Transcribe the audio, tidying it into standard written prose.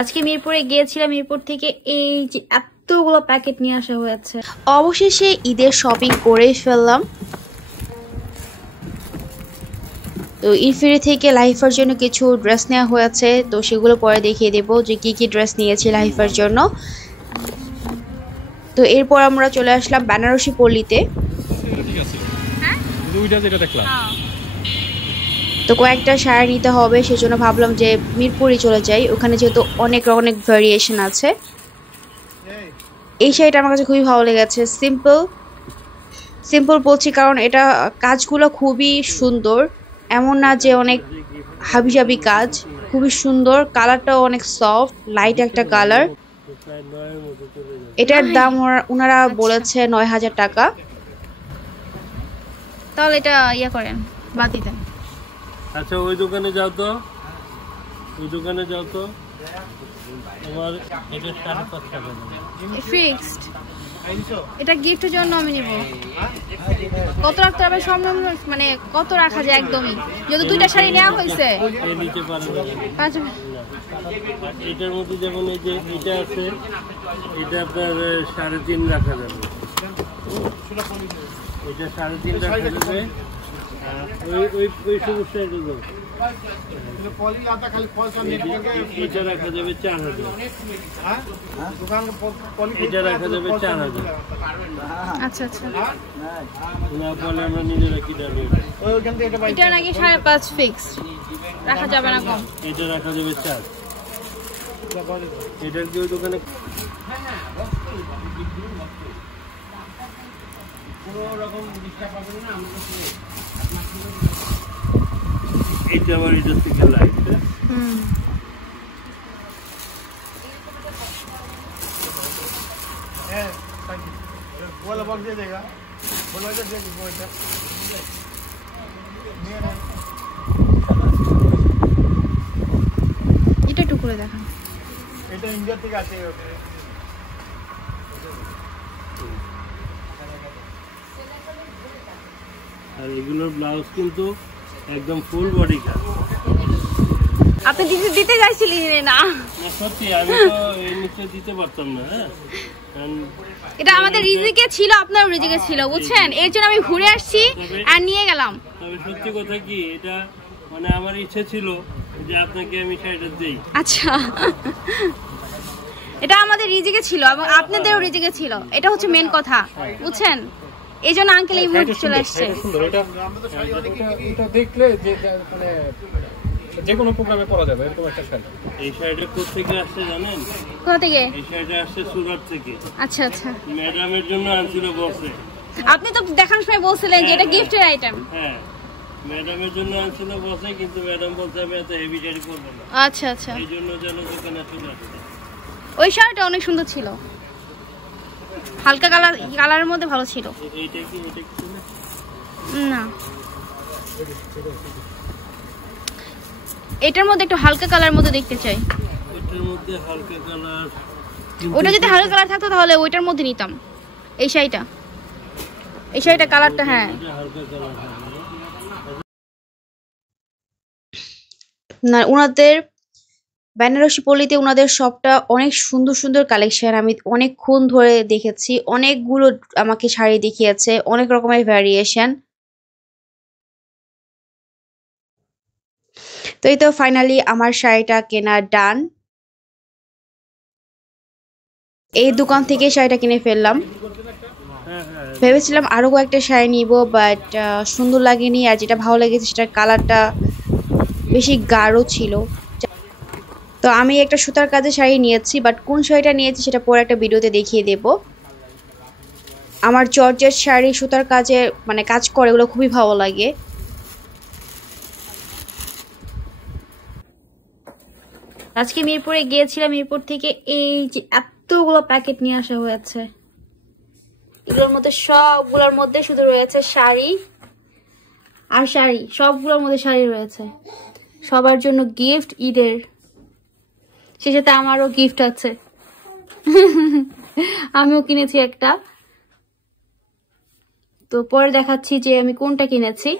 আজকে মিরপুরে গিয়েছিলাম, মিরপুর থেকে এই যে এতগুলো প্যাকেট নিয়ে আসা হয়েছে। অবশেষে ঈদের শপিং করে ফেললাম। তো ইনফিনি থেকে লাইফার জন্য কিছু ড্রেস নেওয়া হয়েছে, তো সেগুলো পরে দেখিয়ে দেবো যে কি কি ড্রেস নিয়েছি লাইফার জন্য। তো এরপর আমরা চলে আসলাম বেনারসি পল্লীতে। তো কয়েকটা শাড়ি নিতে হবে, সেজন্য ভাবলাম যে মিরপুরই চলে যাই, ওখানে যেহেতু অনেক অনেক ভ্যারিয়েশন আছে। এই শাড়িটা আমার কাছে খুবই ভালো লেগেছে। সিম্পল বলছি কারণ এটা কাজগুলো খুবই সুন্দর, এমন না যে অনেক হাবিজাবি কাজ, খুবই সুন্দর। কালারটাও অনেক সফট লাইট একটা কালার। এটার দাম ওনারা বলেছে ৯,০০০ টাকা। তাহলে এটা ইয়া করেন, বাদ দিতেন। আচ্ছা ওই দোকানে যাও তো, তোমার এটা ৫.৫ টাকা ফিক্সড। এটা গিফটের জন্য আমি নেব। কত রাখতে হবে সর্বনিম্ন, মানে কত রাখা যায় একদমই? যদি দুইটা শাড়ি নেওয়া হয়েছে এই নিচে পারবে না। এটার মধ্যে যেমন এই যে এটা আছে, এটা আপনার ৩.৫ রাখা যাবে, এটা ৩.৫ রাখা যাবে। ওই সমস্যা এটা রাখা যাবে ৪,০০০, এটা রাখা যাবে ৪,০০০। আচ্ছা আচ্ছা, না বলে আমরা নিজেরা কি যাবে। এটা নাকি ৫.৫ ফিক্স রাখা যাবে না কম। এটা রাখা যাবে ৪। এটার কি ওই দোকানে কোনো রকম ডিসকাউন্ট পাবেন না? এটা আমার এটা থেকে লাইট। बोला बॉक्स दे देगा, बोला इधर दे दो इधर। এটা একটু করে দেখান। এটা ইন্ডিয়া থেকে আসে। আর এগুলোর ব্লাউজ কিন্তু একদম ফুল বডি কাজ। আপনি দিতে যাইছিলেন না? না সত্যি আমি তো এই নিচে দিতে পারতাম না। হ্যাঁ এটা আমাদের রিজিকে ছিল, আপনার রিজিকে ছিল, বুঝছেন? এর জন্য আমি ঘুরে আসছি আর নিয়ে গেলাম। তবে সত্যি কথা কি, এটা মানে আমার ইচ্ছে ছিল যে আপনাকে আমি শাড়িটা দেই। আচ্ছা, এটা আমাদের রিজিকে ছিল এবং আপনাদেরও রিজিকে ছিল, এটা হচ্ছে মেন কথা, বুঝছেন? এই জন্য আঙ্কেল এই মুহূর্তে চলে আসছে। এটা দেখলে যে মানে যে কোনো প্রোগ্রামে পরা যাবে এরকম একটা শাড়ি। এই শাড়িটা কোথা থেকে আসছে জানেন? কোথা থেকে? এই শাড়িটা আসছে সুরাট থেকে। আচ্ছা আচ্ছা, ম্যাডামের জন্য আনছিল বসে। আপনি তো দেখানোর সময় বলছিলেন যে এটা গিফটের আইটেম। হ্যাঁ ম্যাডামের জন্য আনছিল বসে, কিন্তু ম্যাডাম বলছে আমি এত হেভি শাড়ি পরবো না। আচ্ছা আচ্ছা, এই জন্য যেন দোকানে চলে আসছে। ওই শাড়িটা অনেক সুন্দর ছিল, হালকা কালারের মধ্যে ভালো ছিল। এইটা কি না, এটার মধ্যে একটু হালকা কালার মধ্যে দেখতে চাই। এটার মধ্যে হালকা কালার, ওটা যদি হালকা কালার থাকতো তাহলে ওইটার মধ্যে নিতাম। এই শাড়িটা কালারটা, হ্যাঁ হালকা কালার। না, ওনাদের বেনারসি পল্লীতে ওনাদের শপটা অনেক সুন্দর সুন্দর কালেকশন, আমি অনেকক্ষণ ধরে দেখেছি। অনেকগুলো আমাকে শাড়ি দেখিয়েছে, অনেক রকমের ভ্যারিয়েশন। তো এই তো ফাইনালি আমার শাড়িটা কেনা ডান। এই দোকান থেকে শাড়িটা কিনে ফেললাম। ভেবেছিলাম আরো কয়েকটা শাড়ি নিব, বাট সুন্দর লাগেনি। আর যেটা ভালো লেগেছে সেটার কালারটা বেশি গাঢ় ছিল। তো আমি একটা সুতার কাজে শাড়ি নিয়েছি, বাট কোন শাড়িটা নিয়েছি সেটা পরে একটা ভিডিওতে দেখিয়ে দেব। আমার জর্জেট শাড়ি সুতার কাজে মানে কাজ করে, ওগুলো খুবই ভালো লাগে। আজকে মিরপুরে গিয়েছিলাম, মিরপুর থেকে এই যে এতগুলো প্যাকেট নিয়ে আসা হয়েছে। এগুলোর মধ্যে সবগুলোর মধ্যে শুধু রয়েছে শাড়ি আর শাড়ি, সবগুলোর মধ্যে শাড়ি রয়েছে। সবার জন্য গিফট ঈদের, সে সাথে আমারও গিফট আছে। আমিও কিনেছি একটা, তো পরে দেখাচ্ছি যে আমি কোনটা কিনেছি।